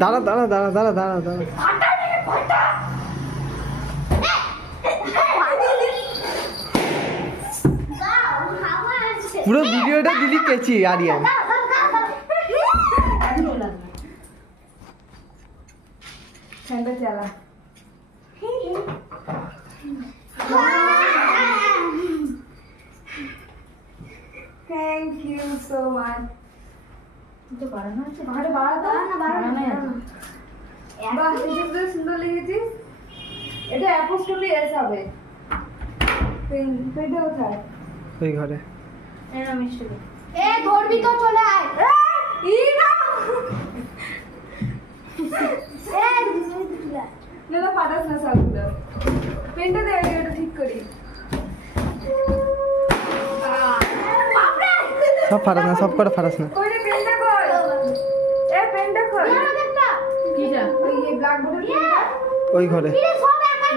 দাঁড়া দাঁড়া দাঁড়া দাঁড়া দাঁড়া দাঁড়া পুরো ভিডিওটা দিলি কেছি আরিয়ান চালা থ্যাংক ইউ সো মাচ তো বাড়ানো আছে বাড়া বাহ এটা সুন্দর লেগেছিস এটা অ্যাপোস্ট্রফি এস হবে পেনটা কোথায় ওই ঘরে এরা মিশে এ ধরবি তো চলে আয় ই না না না ফাটাস না সবগুলো পেনটা দে আগে এটা ঠিক করি সব ফারাস না সব করে ফারাস না কই রে পেনটা কই এ পেনটা কই কিটা ওই ব্ল্যাকবোর্ডের পেনটা ওই ঘরে সব একাই